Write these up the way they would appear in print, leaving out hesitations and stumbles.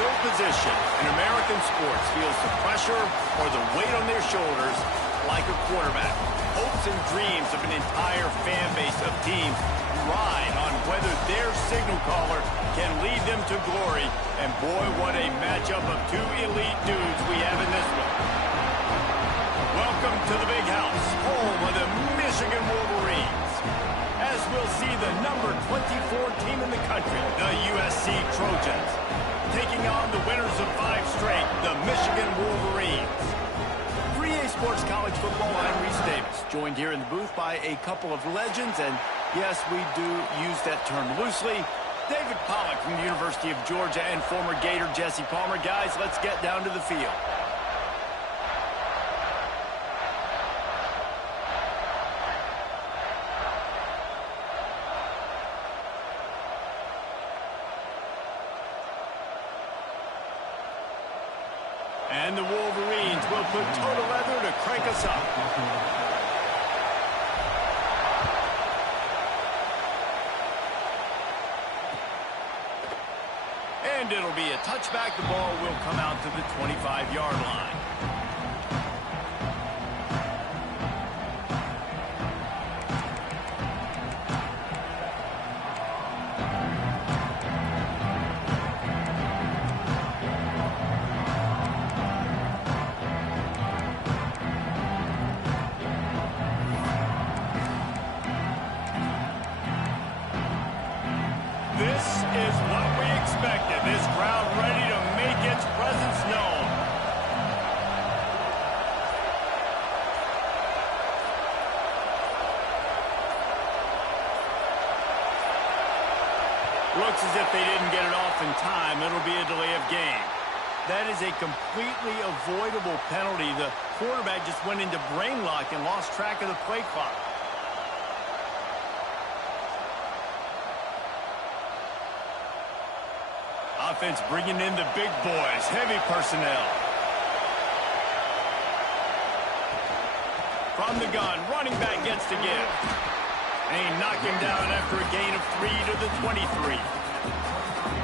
No position in American sports feels the pressure or the weight on their shoulders like a quarterback. Hopes and dreams of an entire fan base of teams ride on whether their signal caller can lead them to glory. And boy, what a matchup of two elite dudes we have in this one. Welcome to the Big House, home of the Michigan Wolverines. As we'll see the number 24 team in the country, the USC Trojans, taking on the winners of 5 straight, the Michigan Wolverines. 3A Sports College Football, I'm Reese Davis, joined here in the booth by a couple of legends, and yes, we do use that term loosely. David Pollack from the University of Georgia and former Gator Jesse Palmer. Guys, let's get down to the field. And the Wolverines will put total leather to crank us up. And it'll be a touchback. The ball will come out to the 25-yard line. This is what we expected. This crowd ready to make its presence known. Looks as if they didn't get it off in time. It'll be a delay of game. That is a completely avoidable penalty. The quarterback just went into brain lock and lost track of the play clock. Offense bringing in the big boys, heavy personnel. From the gun, running back gets to give. And he knocked him down after a gain of 3 to the 23.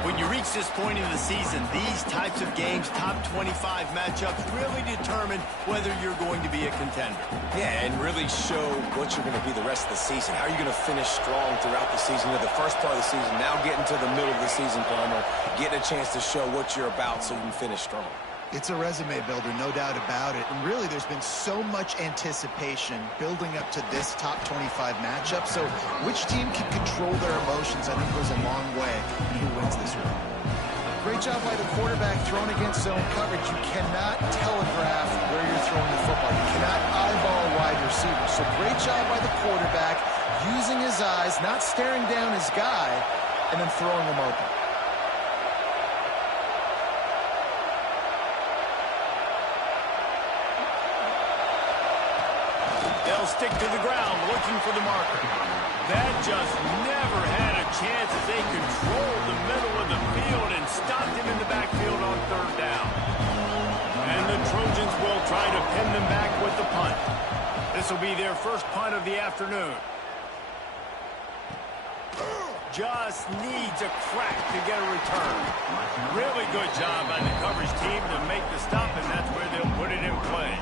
When you reach this point in the season, these types of games, top 25 matchups, really determine whether you're going to be a contender. Yeah, and really show what you're going to be the rest of the season. How are you going to finish strong throughout the season? The first part of the season, now getting to the middle of the season, Palmer, getting a chance to show what you're about so you can finish strong. It's a resume builder, no doubt about it. And really, there's been so much anticipation building up to this top 25 matchup. So which team can control their emotions, I think, goes a long way in who wins this one. Great job by the quarterback thrown against zone coverage. You cannot telegraph where you're throwing the football. You cannot eyeball a wide receiver. So great job by the quarterback using his eyes, not staring down his guy, and then throwing him open. They'll stick to the ground, looking for the marker. That just never had a chance as they controlled the middle of the field and stopped him in the backfield on 3rd down. And the Trojans will try to pin them back with the punt. This will be their first punt of the afternoon. Just needs a crack to get a return. Really good job by the coverage team to make the stop, and that's where they'll put it in play.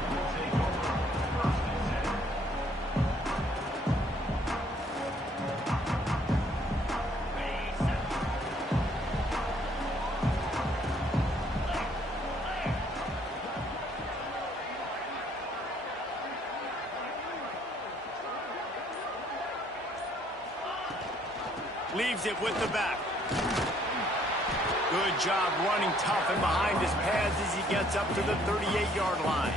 Leaves it with the back. Good job running tough and behind his pads as he gets up to the 38-yard line.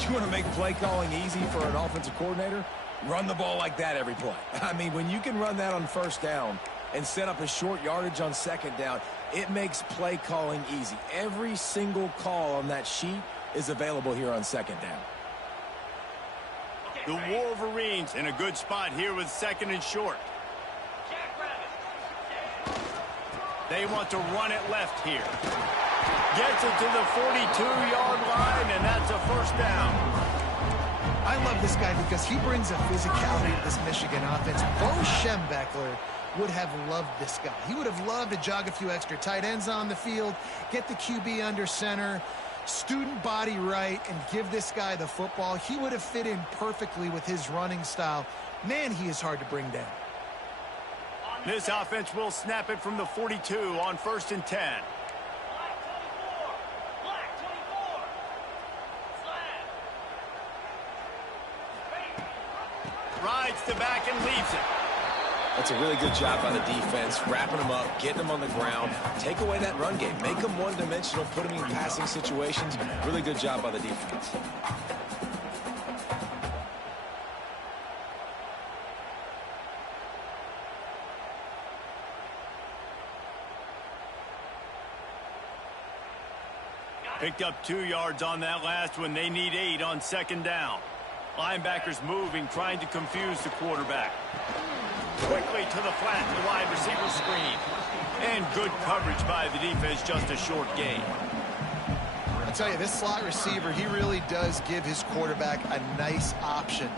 You want to make play calling easy for an offensive coordinator? Run the ball like that every play. I mean, when you can run that on 1st down and set up a short yardage on 2nd down, it makes play calling easy. Every single call on that sheet is available here on 2nd down. The Wolverines in a good spot here with 2nd and short. They want to run it left here. Gets it to the 42-yard line, and that's a 1st down. I love this guy because he brings a physicality to this Michigan offense. Bo Schembechler would have loved this guy. He would have loved to jog a few extra tight ends on the field, get the QB under center, student body right, and give this guy the football. He would have fit in perfectly with his running style. Man, he is hard to bring down. This offense will snap it from the 42 on 1st and 10. Rides the back and leaves it. That's a really good job by the defense, wrapping them up, getting them on the ground. Take away that run game. Make them one-dimensional, put them in passing situations. Really good job by the defense. Picked up 2 yards on that last one. They need 8 on 2nd down. Linebackers moving, trying to confuse the quarterback. Quickly to the flat, the wide receiver screen. And good coverage by the defense, just a short gain. I'll tell you, this slot receiver, he really does give his quarterback a nice option.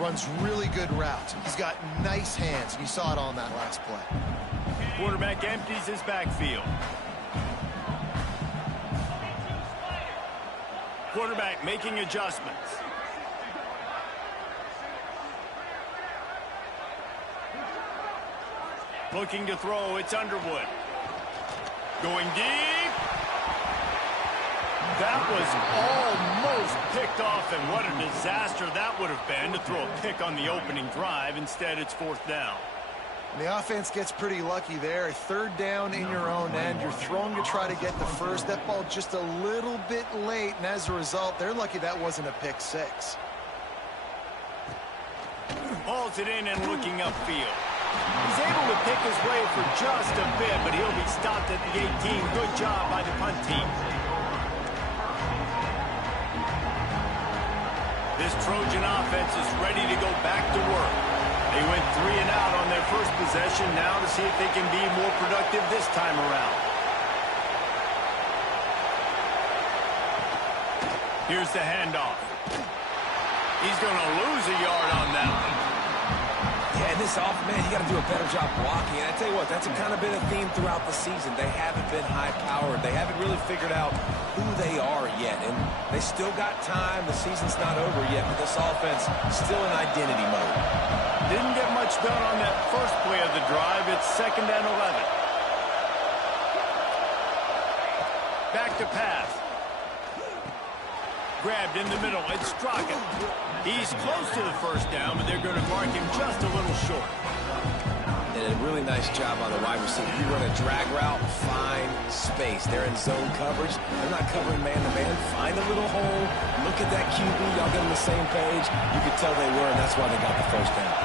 Runs really good routes. He's got nice hands. You saw it on that last play. Quarterback empties his backfield. Quarterback making adjustments. Looking to throw, it's Underwood. Going deep. That was almost picked off, and what a disaster that would have been to throw a pick on the opening drive. Instead, it's 4th down. The offense gets pretty lucky there. 3rd down in your own end. You're throwing to try to get the first. That ball just a little bit late, and as a result, they're lucky that wasn't a pick 6. Hauls it in and looking upfield. He's able to pick his way for just a bit, but he'll be stopped at the 18. Good job by the punt team. This Trojan offense is ready to go back to work. They went 3 and out on their first possession. Now to see if they can be more productive this time around. Here's the handoff. He's going to lose a yard on that one. Yeah, and this man, you got to do a better job blocking. And I tell you what, that's kind of been a theme throughout the season. They haven't been high-powered. They haven't really figured out who they are yet. And they still got time. The season's not over yet, but this offense still in identity mode. Didn't get much done on that first play of the drive. It's 2nd and 11. Back to pass. Grabbed in the middle. It's Straka. He's close to the 1st down, but they're going to mark him just a little short. And a really nice job on the wide receiver. You run a drag route, find space. They're in zone coverage. They're not covering man-to-man. Find a little hole. Look at that QB. Y'all get on the same page. You could tell they were, and that's why they got the 1st down.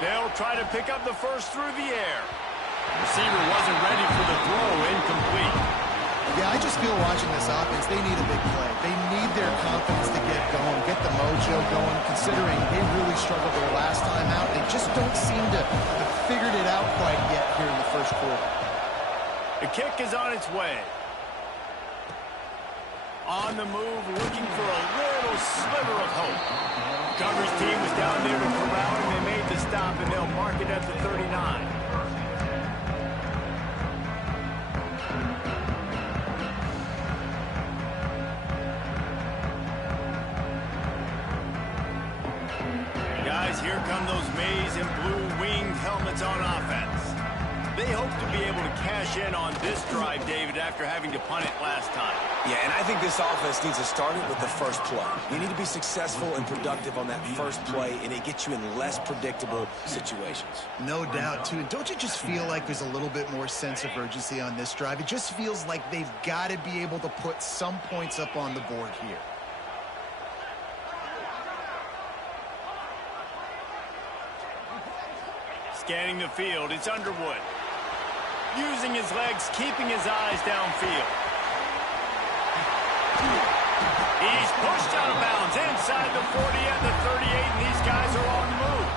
They'll try to pick up the first through the air. Receiver wasn't ready for the throw. Incomplete. Yeah, I just feel watching this offense, they need a big play. They need their confidence to get going, get the mojo going, considering they really struggled their last time out. They just don't seem to have figured it out quite yet here in the first quarter. The kick is on its way. On the move, looking for a little sliver of hope. Coverage team was down there to corral him. They made the stop, and they'll mark it at the 39. Guys, here come those maize and blue winged helmets on offense. They hope to be able to cash in on this drive, David, after having to punt it last time. Yeah, and I think this offense needs to start it with the first play. You need to be successful and productive on that first play, and it gets you in less predictable situations. No doubt, too. And don't you just feel like there's a little bit more sense of urgency on this drive? It just feels like they've got to be able to put some points up on the board here. Scanning the field, it's Underwood. Using his legs, keeping his eyes downfield. He's pushed out of bounds inside the 40 and the 38, and these guys are on the move.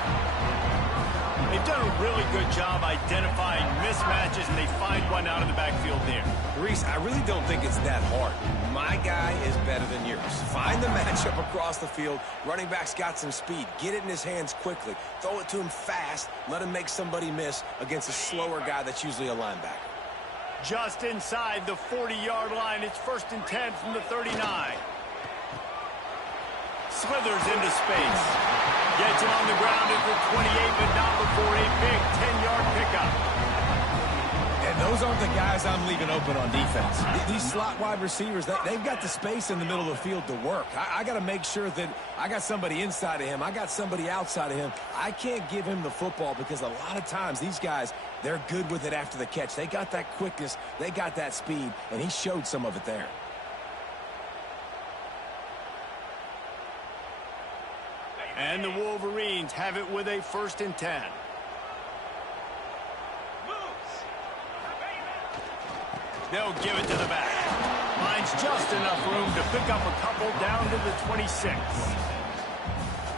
They done a really good job identifying mismatches, and they find one out of the backfield there. Reese, I really don't think it's that hard. My guy is better than yours. Find the matchup across the field. Running back's got some speed. Get it in his hands quickly. Throw it to him fast. Let him make somebody miss against a slower guy that's usually a linebacker. Just inside the 40-yard line. It's 1st and 10 from the 39. Slithers into space. Gets it on the ground at the 28, but not before a big 10-yard pickup. And those aren't the guys I'm leaving open on defense. These slot wide receivers, they've got the space in the middle of the field to work. I got to make sure that I got somebody inside of him. I got somebody outside of him. I can't give him the football because a lot of times these guys, they're good with it after the catch. They got that quickness. They got that speed, and he showed some of it there. And the Wolverines have it with a 1st and 10. They'll give it to the back. Finds just enough room to pick up a couple down to the 26.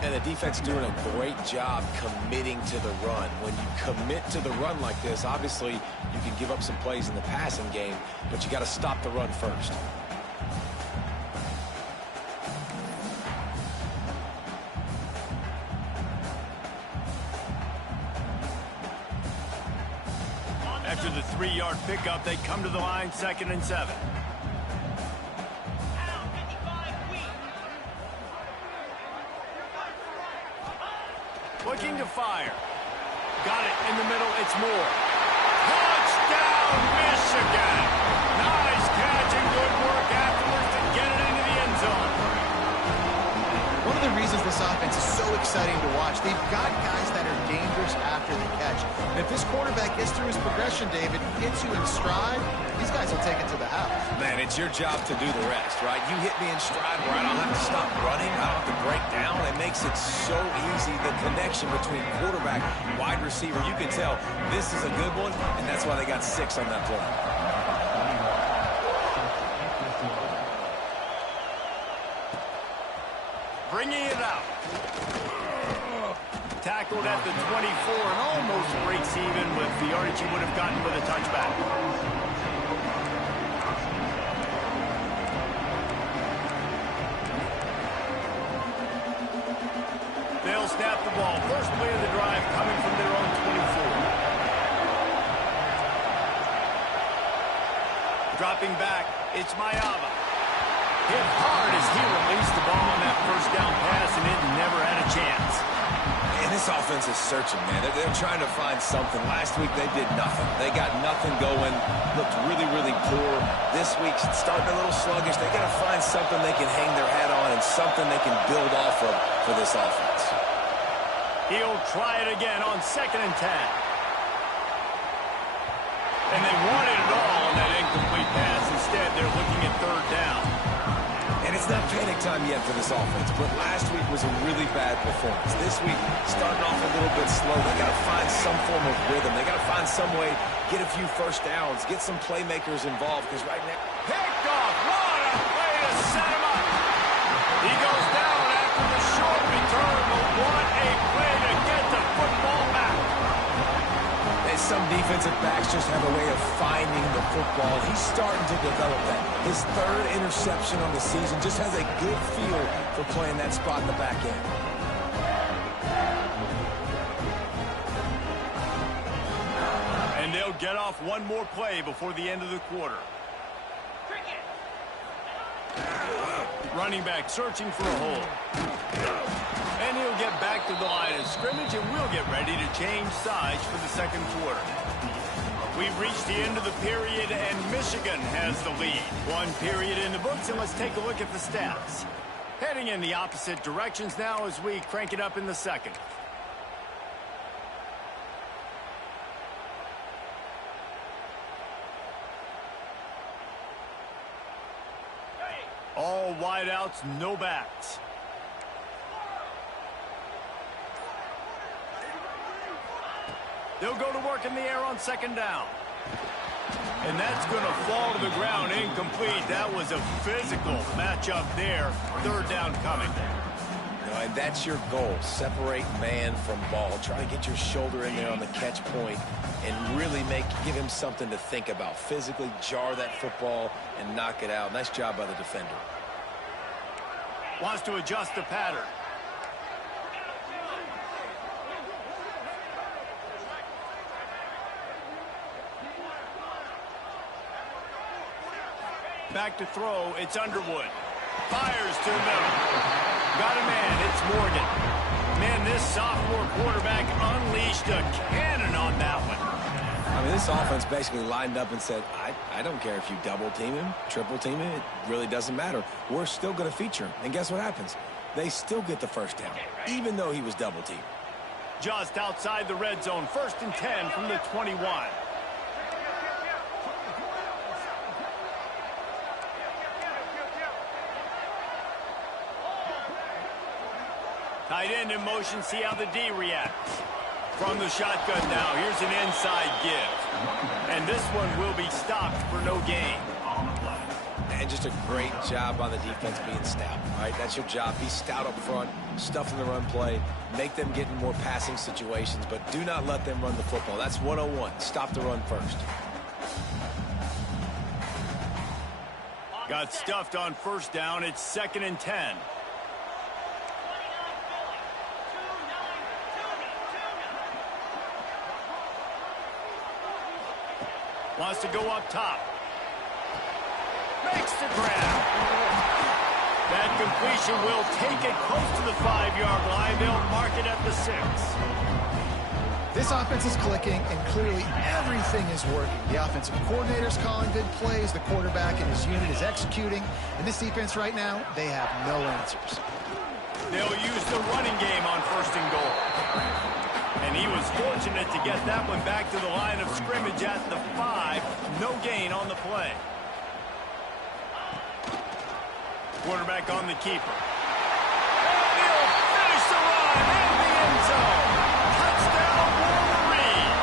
And the defense doing a great job committing to the run. When you commit to the run like this, obviously you can give up some plays in the passing game, but you got to stop the run first. After the 3-yard pickup, they come to the line, 2nd and 7. Looking to fire. Got it in the middle. It's Moore. Touchdown, Michigan! Nice catch and good work afterwards to get it into the end zone. One of the reasons this offense is so exciting to watch, they've got guys that are dangerous after the catch. And if this quarterback gets through his progression, David, hits you in stride, these guys will take it to the house. Man, it's your job to do the rest, right? You hit me in stride where I don't have to stop running. I don't have to break down. It makes it so easy. The connection between quarterback, wide receiver, you can tell this is a good one, and that's why they got 6 on that play. Bringing it out. Tackled at the 24 and almost breaks even with the yardage he would have gotten with a touchback. They'll snap the ball. First play of the drive coming from their own 24. Dropping back, it's Mayava. Hit hard as he released the ball on that 1st down pass, and it never had a chance. And this offense is searching, man. They're trying to find something. Last week, they did nothing. They got nothing going. Looked really, really poor. This week, starting a little sluggish. They got to find something they can hang their hat on and something they can build off of for this offense. He'll try it again on 2nd and 10. And they wanted it all on that incomplete pass. Instead, they're looking at 3rd down. And it's not panic time yet for this offense, but last week was a really bad performance. This week, starting off a little bit slow. They got to find some form of rhythm. They got to find some way, get a few 1st downs, get some playmakers involved, because right now... Picked off. What a way to set him up. He goes down after the short return, but what a play to get the football back. And some defensive backs just have a way of finding the football. He's starting to develop that. His 3rd interception on the season just has a good feel for playing that spot in the back end. And they'll get off one more play before the end of the quarter. Running back searching for a hole. And he'll get back to the line of scrimmage, and we'll get ready to change sides for the 2nd quarter. We've reached the end of the period, and Michigan has the lead. 1 period in the books, and let's take a look at the stats. Heading in the opposite directions now as we crank it up in the 2nd. All wideouts, no backs. They'll go to work in the air on 2nd down. And that's going to fall to the ground incomplete. That was a physical matchup there. 3rd down coming. And that's your goal. Separate man from ball. Try to get your shoulder in there on the catch point and really give him something to think about. Physically jar that football and knock it out. Nice job by the defender. Wants to adjust the pattern. Back to throw. It's Underwood. Fires to the middle. Got a man. It's Morgan. Man, this sophomore quarterback unleashed a cannon on that one. I mean, this offense basically lined up and said, I don't care if you double team him, triple team him. It really doesn't matter. We're still going to feature him. And guess what happens? They still get the first down, even though he was double teamed. Just outside the red zone. 1st and 10 from the 21. Tight end in motion, see how the D reacts. From the shotgun now, here's an inside give. And this one will be stopped for no gain. And just a great job on the defense being stout. All right, that's your job. Be stout up front, stuff in the run play, make them get in more passing situations, but do not let them run the football. That's 101. Stop the run first. Got stuffed on 1st down. It's 2nd and 10. Wants to go up top. Makes the grab. That completion will take it close to the 5-yard line. They'll mark it at the 6. This offense is clicking, and clearly everything is working. The offensive coordinator's calling good plays. The quarterback and his unit is executing. And this defense right now, they have no answers. They'll use the running game on 1st and goal. And he was fortunate to get that one back to the line of scrimmage at the 5. No gain on the play. Quarterback on the keeper. And he'll finish the run in the end zone. Touchdown, Wolverine.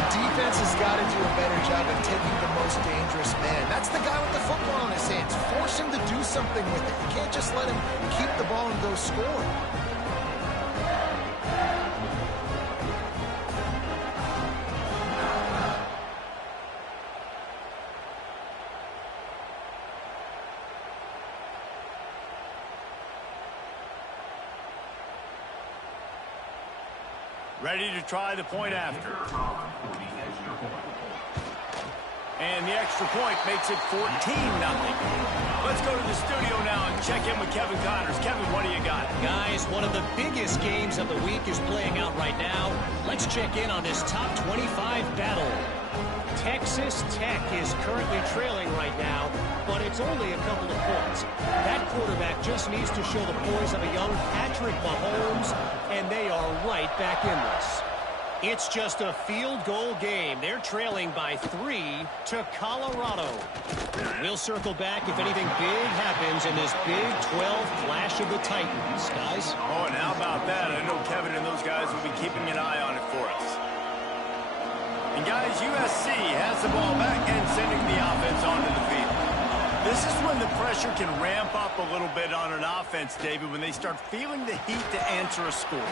The defense has got to do a better job of taking the most dangerous man. That's the guy with the football in his hands. Force him to do something with it. You can't just let him keep the ball and go score. Ready to try the point after. And the extra point makes it 14-0. Let's go to the studio now and check in with Kevin Connors. Kevin, what do you got? Guys, one of the biggest games of the week is playing out right now. Let's check in on this top 25 battle. Texas Tech is currently trailing right now, but it's only a couple of points. That quarterback just needs to show the poise of a young Patrick Mahomes, and they are right back in this. It's just a field goal game. They're trailing by 3 to Colorado. We'll circle back if anything big happens in this Big 12 Clash of the Titans, guys. Oh, and how about that? I know Kevin and those guys will be keeping an eye on it for us. And guys, USC has the ball back and sending the offense onto the field. This is when the pressure can ramp up a little bit on an offense, David, when they start feeling the heat to answer a score.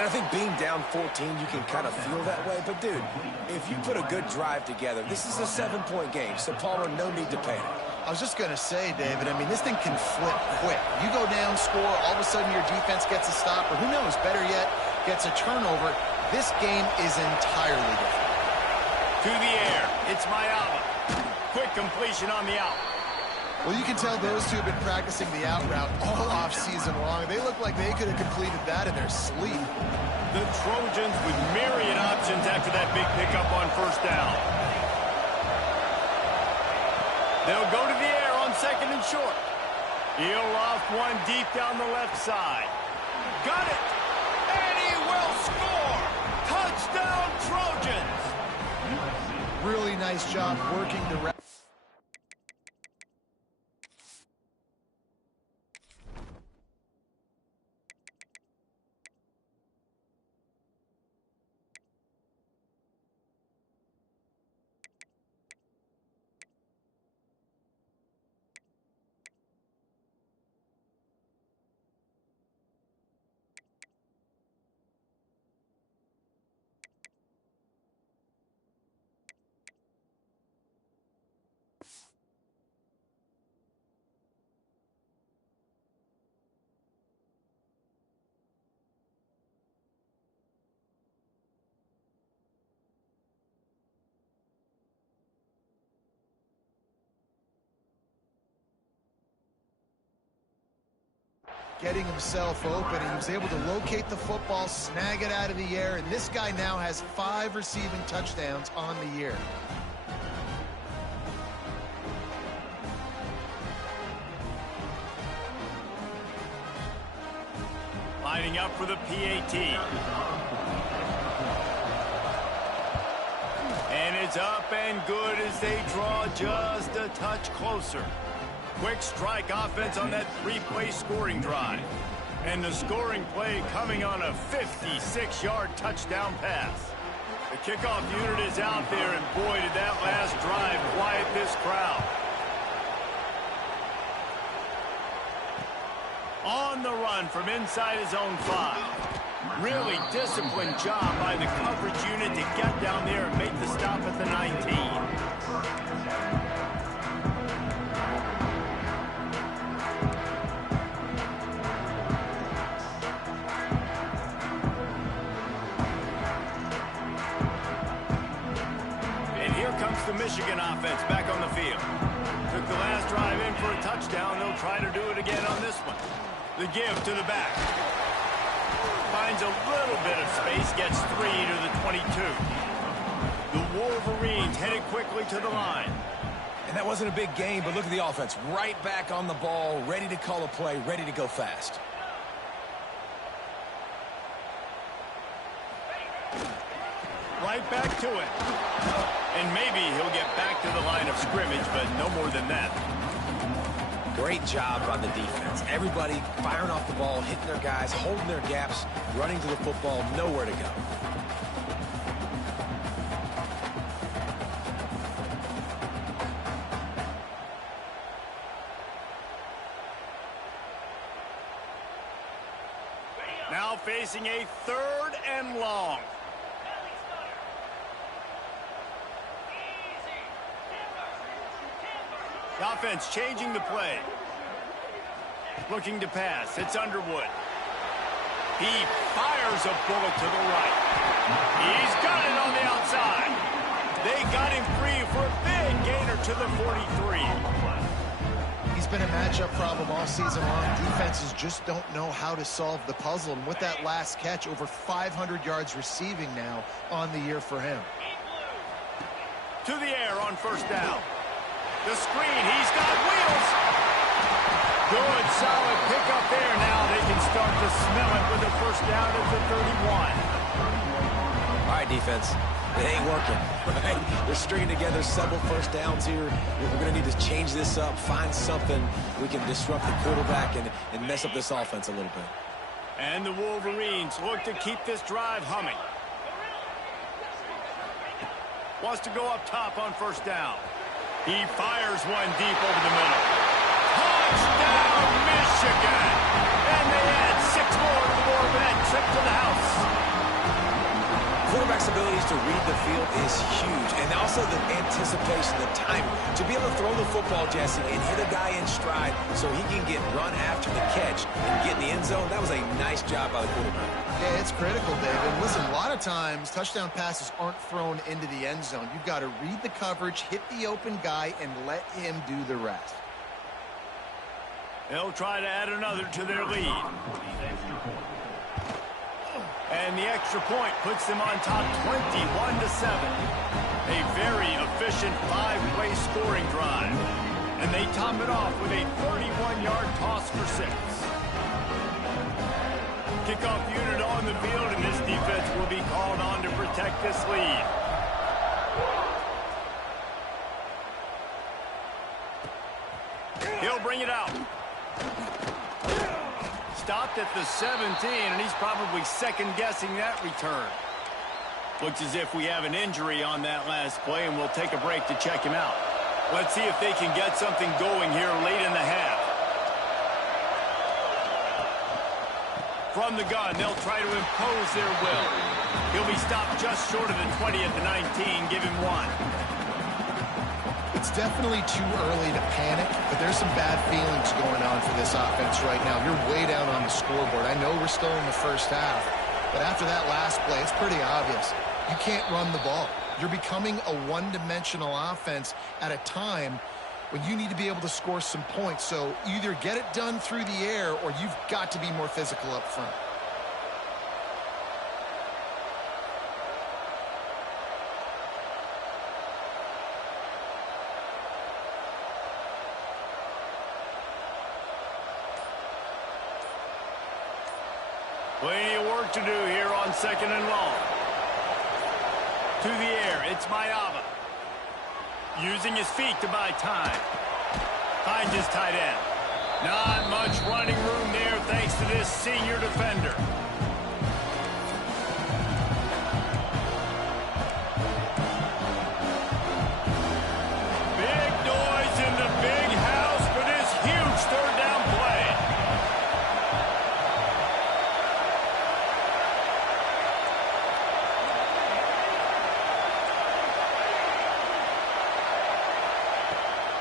And I think being down 14, you can kind of feel that way. But, dude, if you put a good drive together, this is a 7-point game. So, Palmer, no need to panic. I was just going to say, David, I mean, this thing can flip quick. You go down, score, all of a sudden your defense gets a stop, or who knows, better yet, gets a turnover. This game is entirely different. To the air, it's Mayava. Quick completion on the out. Well, you can tell those two have been practicing the out route all off season long. They look like they could have completed that in their sleep. The Trojans with myriad options after that big pickup on 1st down. They'll go to the air on 2nd and short. He'll loft one deep down the left side. Got it! And he will score! Touchdown, Trojans! Really nice job working the route. getting himself open, and he was able to locate the football, snag it out of the air, and this guy now has 5 receiving touchdowns on the year. Lining up for the PAT. And it's up and good as they draw just a touch closer. Quick strike offense on that 3-play scoring drive. And the scoring play coming on a 56-yard touchdown pass. The kickoff unit is out there, and boy, did that last drive quiet this crowd. On the run from inside his own 5. Really disciplined job by the coverage unit to get down there and make the stop at the 19. And here comes the Michigan offense back on the field. Took the last drive in for a touchdown. They'll try to do it again on this one. The give to the back. Finds a little bit of space, gets 3 to the 22. The Wolverines headed quickly to the line. And that wasn't a big gain, but look at the offense. Right back on the ball, ready to call a play, ready to go fast. Right back to it. And maybe he'll get back to the line of scrimmage, but no more than that. Great job by the defense. Everybody firing off the ball, hitting their guys, holding their gaps, running to the football, nowhere to go. Now facing a 3rd and long. The offense changing the play. Looking to pass. It's Underwood. He fires a bullet to the right. He's got it on the outside. They got him free for a big gainer to the 43. He's been a matchup problem all season long. Defenses just don't know how to solve the puzzle. And with that last catch, over 500 yards receiving now on the year for him. To the air on 1st down. The screen, he's got wheels. Good, solid pickup there. Now they can start to smell it with a 1st down at the 31. All right, defense. It ain't working, right? They're stringing together several 1st downs here. We're going to need to change this up, find something we can disrupt the quarterback and mess up this offense a little bit. And the Wolverines look to keep this drive humming. Wants to go up top on 1st down. He fires one deep over the middle. Touchdown, Michigan! And they add 6 more for that trip to the house. Quarterback's abilities to read the field is huge, and also the anticipation, the timing. To be able to throw the football, Jesse, and hit a guy in stride so he can get run after the catch and get in the end zone, that was a nice job by the quarterback. Yeah, it's critical, David. Listen, a lot of times touchdown passes aren't thrown into the end zone. You've got to read the coverage, hit the open guy, and let him do the rest. They'll try to add another to their lead. And the extra point puts them on top 21-7. A very efficient 5-play scoring drive. And they top it off with a 31-yard toss for 6. Kickoff unit on the field, and this defense will be called on to protect this lead. He'll bring it out. Stopped at the 17, and he's probably second-guessing that return. Looks as if we have an injury on that last play, and we'll take a break to check him out. Let's see if they can get something going here late in the half. From the gun, they'll try to impose their will. He'll be stopped just short of the 20 at the 19. Give him 1. It's definitely too early to panic, but there's some bad feelings going on for this offense right now. You're way down on the scoreboard. I know we're still in the first half, but after that last play, it's pretty obvious. You can't run the ball. You're becoming a one-dimensional offense at a time when you need to be able to score some points. So either get it done through the air or you've got to be more physical up front. Plenty of work to do here on 2nd and long. To the air, it's Maiava. Using his feet to buy time. Finds his tight end. Not much running room there thanks to this senior defender. Big noise in the big house for this huge third down play.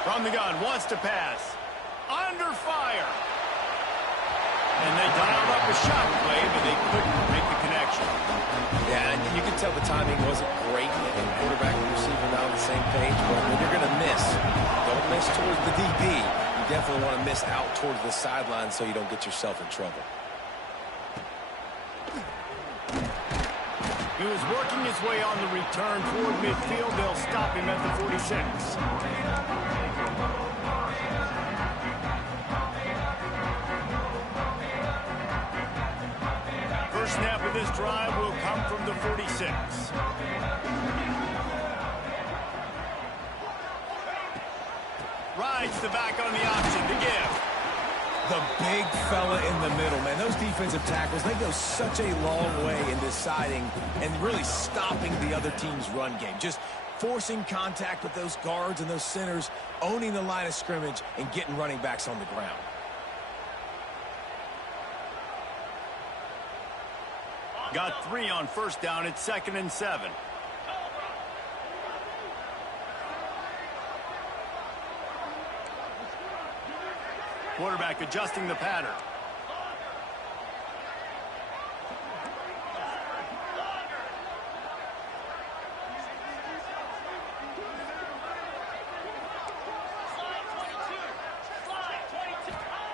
From the gun, wants to pass. Under fire. And they dialed up a shot play, but they couldn't make the connection. Yeah, and you can tell the timing wasn't great. And quarterback and receiver not on the same page. But when you're going to miss, don't miss towards the DB. You definitely want to miss out towards the sideline so you don't get yourself in trouble. He was working his way on the return toward midfield. They'll stop him at the 46. First snap of this drive will come from the 46. Rides the back on the option to give. The big fella in the middle, man. Those defensive tackles, they go such a long way in deciding and really stopping the other team's run game. Just forcing contact with those guards and those centers, owning the line of scrimmage, and getting running backs on the ground. Got 3 on first down. It's 2nd and 7. Quarterback adjusting the pattern.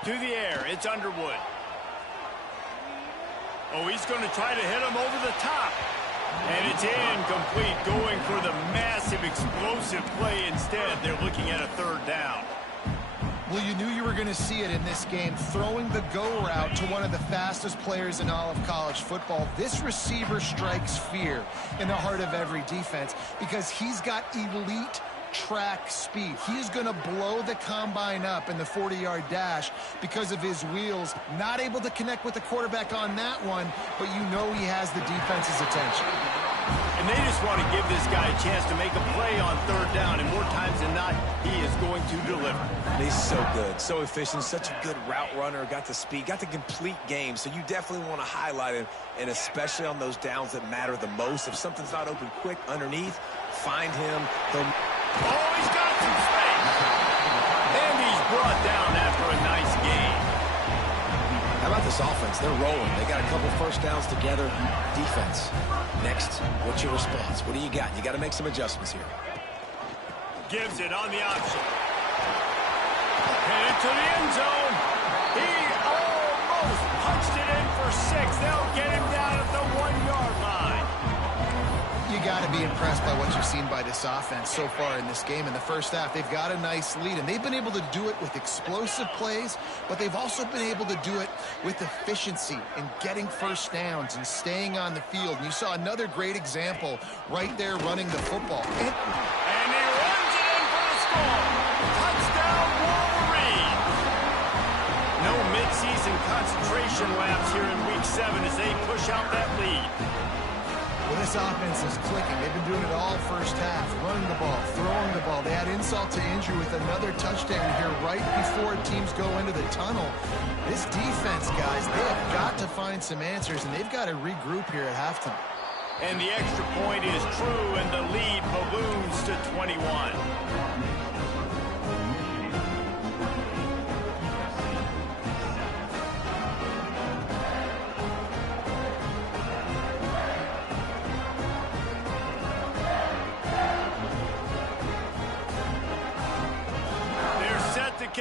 To the air, it's Underwood. Oh, he's going to try to hit him over the top. And it's incomplete, going for the massive explosive play instead. They're looking at a 3rd down. Well, you knew you were going to see it in this game, throwing the go route to one of the fastest players in all of college football. This receiver strikes fear in the heart of every defense because he's got elite track speed. He is going to blow the combine up in the 40-yard dash because of his wheels. Not able to connect with the quarterback on that one, but you know he has the defense's attention. And they just want to give this guy a chance to make a play on 3rd down, and more times than not, he is going to deliver. And he's so good, so efficient, such a good route runner, got the speed, got the complete game, so you definitely want to highlight him, and especially on those downs that matter the most. If something's not open quick underneath, find him. Oh, he's got some space. And he's brought down after a nice game. How about this offense? They're rolling. They got a couple first downs together. Defense. Next, what's your response? What do you got? You got to make some adjustments here. Gives it on the option. Headed to the end zone. He almost punched it in for 6. They'll get him down at the 1-yard line. You got to be impressed by what you've seen by this offense so far in this game. In the first half, they've got a nice lead, and they've been able to do it with explosive plays, but they've also been able to do it with efficiency and getting first downs and staying on the field. And you saw another great example right there running the football. And he runs it in for the score. Touchdown, Wolverine. No midseason concentration laps here in Week 7 as they push out that lead. Well, this offense is clicking. They've been doing it all first half, running the ball, throwing the ball. They had insult to injury with another touchdown here right before teams go into the tunnel. This defense, guys, they have got to find some answers, and they've got to regroup here at halftime. And the extra point is true, and the lead balloons to 21.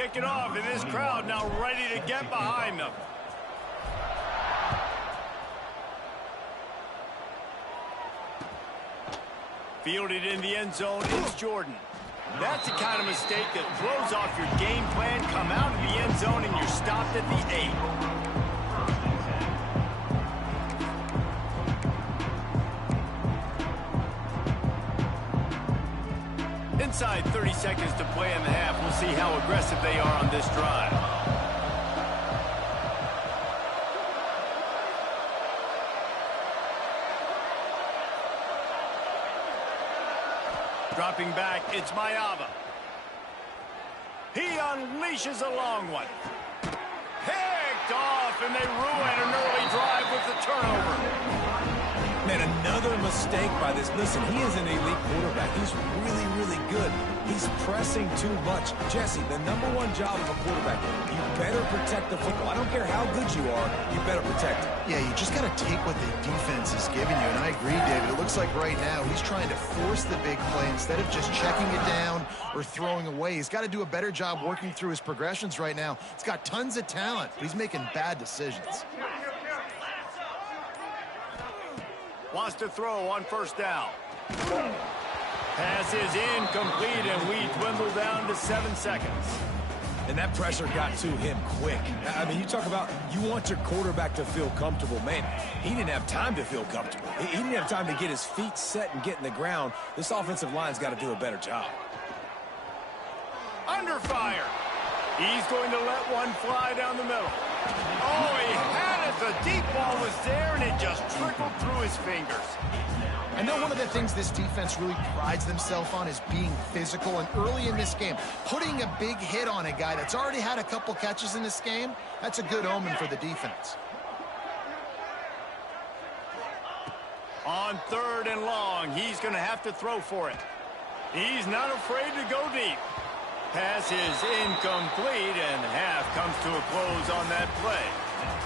kicking off, and this crowd now ready to get behind them. Fielded in the end zone, it's Jordan. That's the kind of mistake that throws off your game plan. Come out of the end zone, and you're stopped at the 8. Inside 30 seconds to play in the half. We'll see how aggressive they are on this drive. Dropping back, it's Mayava. He unleashes a long one. Picked off, and they ruin an early drive with the turnover. Man, another mistake by this. Listen, he is an elite quarterback. He's really, really good. He's pressing too much. Jesse, the #1 job of a quarterback, you better protect the football. I don't care how good you are, you better protect it. Yeah, you just got to take what the defense is giving you, and I agree, David. It looks like right now he's trying to force the big play instead of just checking it down or throwing away. He's got to do a better job working through his progressions right now. He's got tons of talent, but he's making bad decisions. Wants to throw on first down. Pass is incomplete, and we dwindle down to 7 seconds. And that pressure got to him quick. I mean, you talk about you want your quarterback to feel comfortable. Man, he didn't have time to feel comfortable. He didn't have time to get his feet set and get in the ground. This offensive line's got to do a better job. Under fire. He's going to let one fly down the middle. Oh, he had it. The deep ball was there, and it just trickled through his fingers. I know one of the things this defense really prides themselves on is being physical, and early in this game, putting a big hit on a guy that's already had a couple catches in this game, that's a good omen for the defense. On 3rd and long, he's going to have to throw for it. He's not afraid to go deep. Pass is incomplete, and half comes to a close on that play.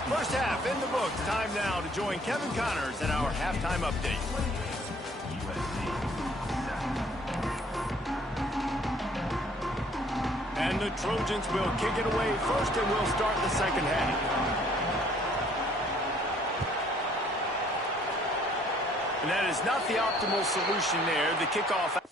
First half in the books. Time now to join Kevin Connors in our halftime update. And the Trojans will kick it away first, and we'll start the second half. And that is not the optimal solution there. The kickoff